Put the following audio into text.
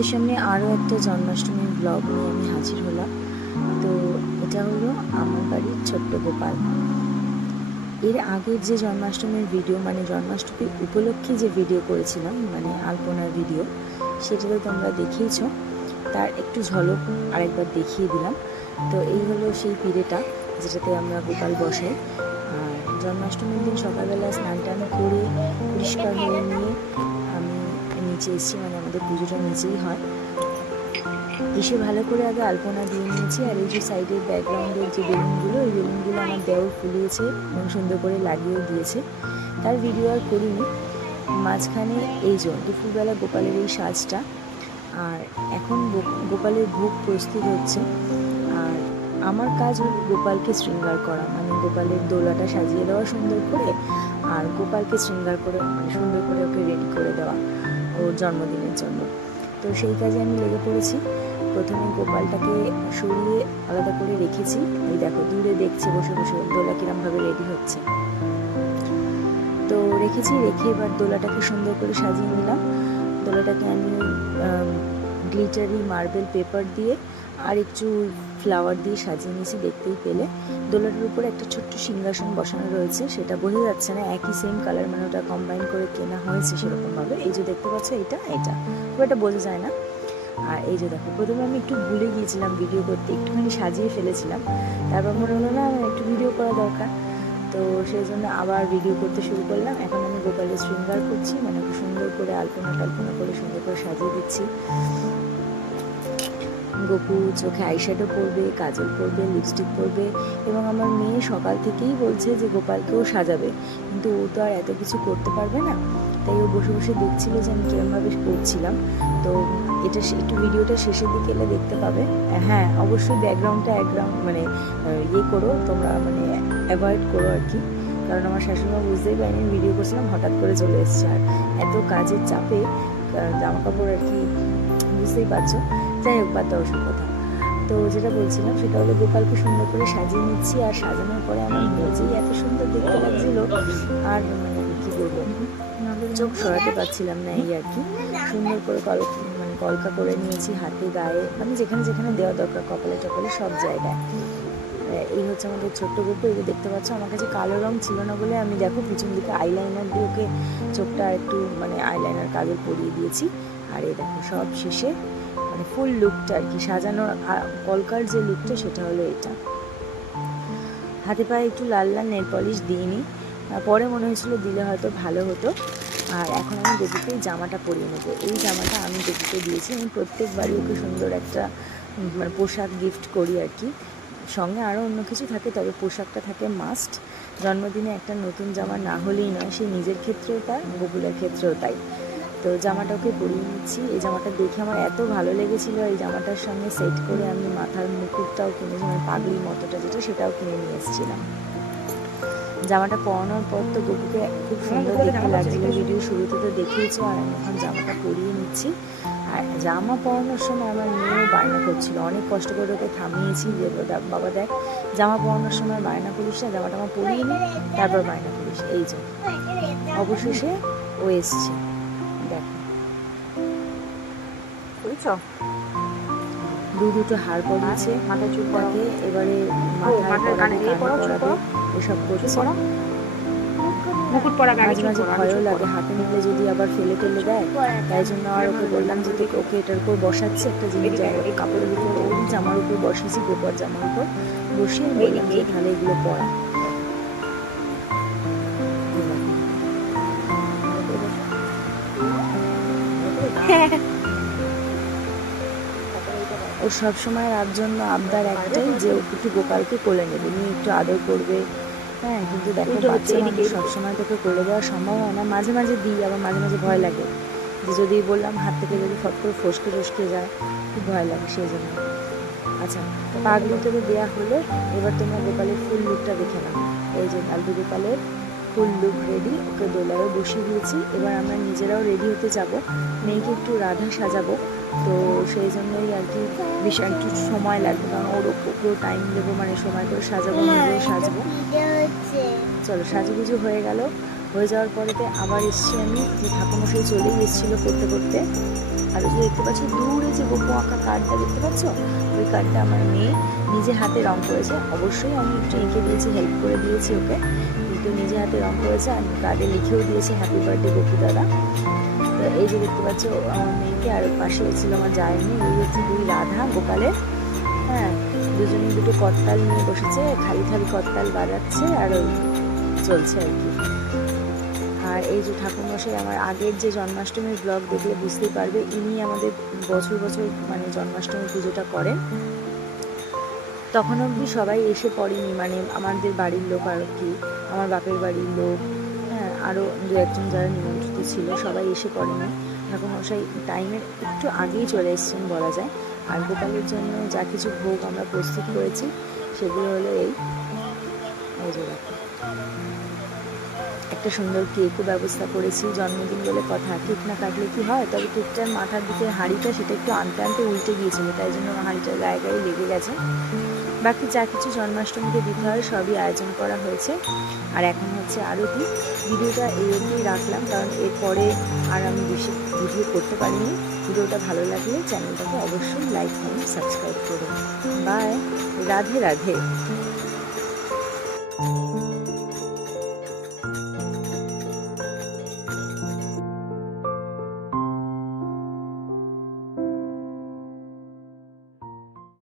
তোমাদের সামনে আরও একটা জন্মাষ্টমীর ব্লগ নিয়ে আমি হাজির হলাম। তো এটা হলো আমার বাড়ির ছোট্ট গোপাল। এর আগের যে জন্মাষ্টমীর ভিডিও মানে জন্মাষ্টমী উপলক্ষে যে ভিডিও করেছিলাম মানে আলপনার ভিডিও সেটা তো তোমরা দেখিয়েছো তার একটু ঝলক আরেকবার দেখিয়ে দিলাম। তো এই হলো সেই পিড়েটা যেটাতে আমরা গোপাল বসাই। আর জন্মাষ্টমীর দিন সকালবেলা স্নান টান করে পরিষ্কার হয়ে নিয়ে নিচে এসেছি মানে আমাদের পুজোটা নিচেই হয়। এসে ভালো করে আগে আলপনা দিয়ে নিয়েছি, আর এই যে সাইডের ব্যাকগ্রাউন্ডের যে বেলুনগুলো, ওই বেলুনগুলো আমার দেওর ফুলিয়েছে এবং সুন্দর করে লাগিয়েও দিয়েছে। তার ভিডিও আর করিনি। মাঝখানে এই যে দুপুরবেলা গোপালের এই সাজটা, আর এখন গোপালের ভোগ প্রস্তুত হচ্ছে। আর আমার কাজ হল গোপালকে শৃঙ্গার করা মানে গোপালের দোলাটা সাজিয়ে দেওয়া সুন্দর করে, আর গোপালকে শৃঙ্গার করে মানে সুন্দর করে ওকে রেডি করে দেওয়া। ওর জন্মদিনের জন্য। তো সেই কাজে আমি লেগে পড়েছি। প্রথমে গোপালটাকে সরিয়ে আলাদা করে রেখেছি। এই দেখো, দূরে দেখছি, বসে বসে। দোলা কিরমভাবে রেডি হচ্ছে। তো রেখেছি, রেখে এবার দোলাটাকে সুন্দর করে সাজিয়ে নিলাম। দোলাটাকে আমি গ্লিটারি মার্বেল পেপার দিয়ে আর একটু ফ্লাওয়ার দিয়ে সাজিয়ে নিয়েছি দেখতেই পেলে। দোলাটার উপরে একটা ছোট্ট সিংহাসন বসানো রয়েছে, সেটা বোঝা যাচ্ছে না, একই সেম কালার মানে ওটা কম্বাইন করে কেনা হয়েছে সেরকমভাবে। এই যে দেখতে পাচ্ছ এটা এটা। খুব একটা বোঝা যায় না। আর এই যে দেখো, প্রথমে আমি একটু ভুলে গিয়েছিলাম ভিডিও করতে, একটুখানি সাজিয়ে ফেলেছিলাম। তারপর মনে হলো, না, আমার একটু ভিডিও করা দরকার। তো সেই জন্য আবার ভিডিও করতে শুরু করলাম। এখন আমি গোপালের শৃঙ্গার করছি মানে খুব সুন্দর করে আলপনা টালপনা করে সুন্দর করে সাজিয়ে দিচ্ছি। গোপু চোখে আইশ্যাডো পরবে, কাজল পরবে লিপস্টিক পরবে এবং আমার মেয়ে সকাল থেকেই বলছে যে গোপালকেও সাজাবে। কিন্তু ও তো আর এত কিছু করতে পারবে না। তাই ও বসে বসে দেখছিল যে আমি কীরমভাবে করছিলাম। তো এটা একটু ভিডিওটা শেষের দিকে এলে দেখতে পাবে। হ্যাঁ অবশ্যই ব্যাকগ্রাউন্ডটা একগ্রাউন্ড মানে ইয়ে করো, তোমরা মানে অ্যাভয়েড করো আর কি। কারণ আমার শাশুড়িমা বুঝতেই পারিনি ভিডিও করছিলাম, হঠাৎ করে চলে এসেছে। আর এত কাজের চাপে জামা কাপড় আর কি, বুঝতেই পারছ। যাই হোক, বাদ দাও ওসব কথা। তো যেটা বলছিলাম সেটা হলো গোপালকে সুন্দর করে সাজিয়ে নিচ্ছি আর সাজানোর পরে আমার নিজেই এত সুন্দর দেখতে লাগছিল। আর মানে কী বলব? চোখ সরাতে পারছিলাম না এই আর কি। সুন্দর করে কল মানে কলকা করে নিয়েছি হাতে, গায়ে মানে যেখানে যেখানে দেওয়া দরকার, কপালে টপালে, সব জায়গায়। এই হচ্ছে আমাদের ছোট্ট গল্প। এই যে দেখতে পাচ্ছ, আমার কাছে কালো রং ছিল না বলে আমি দেখো পিছন দিকে আইলাইনার দিয়ে ওকে চোখটা একটু মানে আইলাইনার কাজল পরিয়ে দিয়েছি। আর এই দেখো, সব শেষে মানে ফুল লুকটা আর কি সাজানোর কলকার যে লুকটা সেটা হলো এটা। হাতে পায়ে একটু লাল লাল নেল পলিশ দিইনি। পরে মনে হয়েছিল দিলে হয়তো ভালো হতো। আর এখন আমি দেবীকে জামাটা পরিয়ে নেব। এই জামাটা আমি দেবীকে দিয়েছি। আমি প্রত্যেকবারই ওকে সুন্দর একটা মানে পোশাক গিফট করি আর কি। সঙ্গে আরও অন্য কিছু থাকে, তবে পোশাকটা থাকে মাস্ট জন্মদিনে একটা নতুন জামা না হলেই নয়, সে নিজের ক্ষেত্রেও তাই গোকুলের ক্ষেত্রেও তাই। তো জামাটা ওকে পরিয়ে নিচ্ছি। এই জামাটা দেখে আমার এত ভালো লেগেছিল এই জামাটার সঙ্গে সেট করে আমি মাথার মুকুটটাও কিনেছি মানে পাগলি মতোটা যেটা সেটাও কিনে নিয়ে এসেছিলাম। জামাটা পরানোর পর তো গপুকে খুব সুন্দর দেখতে লাগছিল ভিডিও শুরুতে তো দেখিয়েছো আর আমি এখন জামাটা পরিয়ে নিচ্ছি। আর জামা পরানোর সময় আমার মেয়েও বায়না করছিল অনেক কষ্ট করে ওকে থামিয়েছি যে "বাবা- বাবা দেখ জামা পরানোর সময় বায়না করিস না জামাটা আমার পরিয়ে নি তারপর বায়না করিস। এই যে অবশেষে ও এসছে। বুঝছ দু দুটো হার পরিয়েছে মাথা চুল করা এবারে মাথায় কানে চুল এসব করছে। পরাও। মুকুট পরা গায়ে মাঝে ভয়ও লাগে হাতে নিলে যদি আবার ফেলে টেলে দেয় তাই জন্য আর ওকে বললাম যে ওকে এটার উপর বসাচ্ছি একটা জিনিস জায়গা এই কাপড়ের উপর জামার উপর বসিয়েছি গোপর জামার উপর। বসিয়ে আমি বললাম যে তাহলে এগুলো পরা। ও সবসময় আর জন্য আবদার একটাই যে ও একটু গোপালকে কোলে নেবে। নিয়ে একটু আদর করবে। হ্যাঁ কিন্তু দেখো বাচ্চা মানুষ। সবসময় তোকে কোলে দেওয়া সম্ভব হয় না। মাঝে মাঝে দিই আবার মাঝে মাঝে ভয় লাগে। যে যদি বললাম হাত থেকে যদি ফট করে ফসকে টসকে যায় খুব ভয় লাগে সেই জন্য আচ্ছা পাগলি তোকে দেওয়া হলো। এবার তোমরা গোপালের ফুল লুকটা দেখে নাও। এই যে লালটু গোপালের ফুল লুক রেডি ওকে দোলায়ও বসিয়ে দিয়েছি। এবার আমরা নিজেরাও রেডি হতে যাব। মেয়েকে একটু রাধা সাজাবো। তো সেই জন্যই আর কি বেশ একটু সময় লাগবে কারণ ওর ওকেও টাইম দেবো মানে সময় করে সাজাবো নিজেও সাজবো। চলো সাজুগুজু হয়ে গেল। হয়ে যাওয়ার পরেতে আবার এসছি আমি যে ঠাকুমশাই চলেই এসেছিল করতে করতে। আর ওই যে দেখতে পাচ্ছ দূরে যে গোপো আঁকা কার্ডটা দেখতে পাচ্ছ ওই কার্ডটা আমার মেয়ে নিজে হাতে রং করেছে। অবশ্যই আমি একটু এঁকে দিয়েছি হেল্প করে দিয়েছি ওকে। কিন্তু নিজে হাতে রং করেছে আর কার্ডে লিখেও দিয়েছি হ্যাপি বার্থডে গোপু দাদা। তো এই যে দেখতে পাচ্ছ আমার মেয়েকে আর পাশে ছিল আমার মেয়ে ওই হচ্ছে দুই রাধা গোপালের হ্যাঁ দুজনে দুটো করতাল নিয়ে বসেছে, খালি খালি করতাল বাজাচ্ছে আর ওই চলছে আর কি। আর এই যে ঠাকুরমশাই, আমার আগের যে জন্মাষ্টমীর ব্লগ দেখলে বুঝতেই পারবে, ইনি আমাদের বছর বছর মানে জন্মাষ্টমী পুজোটা করেন। তখন অবধি সবাই এসে পড়েনি মানে আমাদের বাড়ির লোক আর কি, আমার বাপের বাড়ির লোক হ্যাঁ আরও দু একজন যারা নিমন্ত্রিত ছিল, সবাই এসে পড়েনি। ঠাকুরমশাই টাইমের একটু আগেই চলে এসেছেন বলা যায়। আর গোপালের জন্য যা কিছু ভোগ আমরা প্রস্তুত করেছি, সেগুলো হলো এই। একটা সুন্দর কেকও ব্যবস্থা করেছি, জন্মদিন বলে কথা। কেক না কাটলে কি হয়? তবে কেকটার মাথার দিকে হাঁড়িটা সেটা একটু আনতে আনতে উল্টে গিয়েছিল, তাই জন্য হাঁড়িটার গায়ে গায়ে লেগে গেছে। বাকি যা কিছু জন্মাষ্টমীতে দিতে হয়, সবই আয়োজন করা হয়েছে। আর এখন হচ্ছে আরতি। ভিডিওটা এই অবধি রাখলাম, কারণ এরপরে আর আমি বেশি ভিডিও করতে পারিনি। ভিডিওটা ভালো লাগলে চ্যানেলটাকে অবশ্যই লাইক করুন সাবস্ক্রাইব করুন। বাই, রাধে রাধে।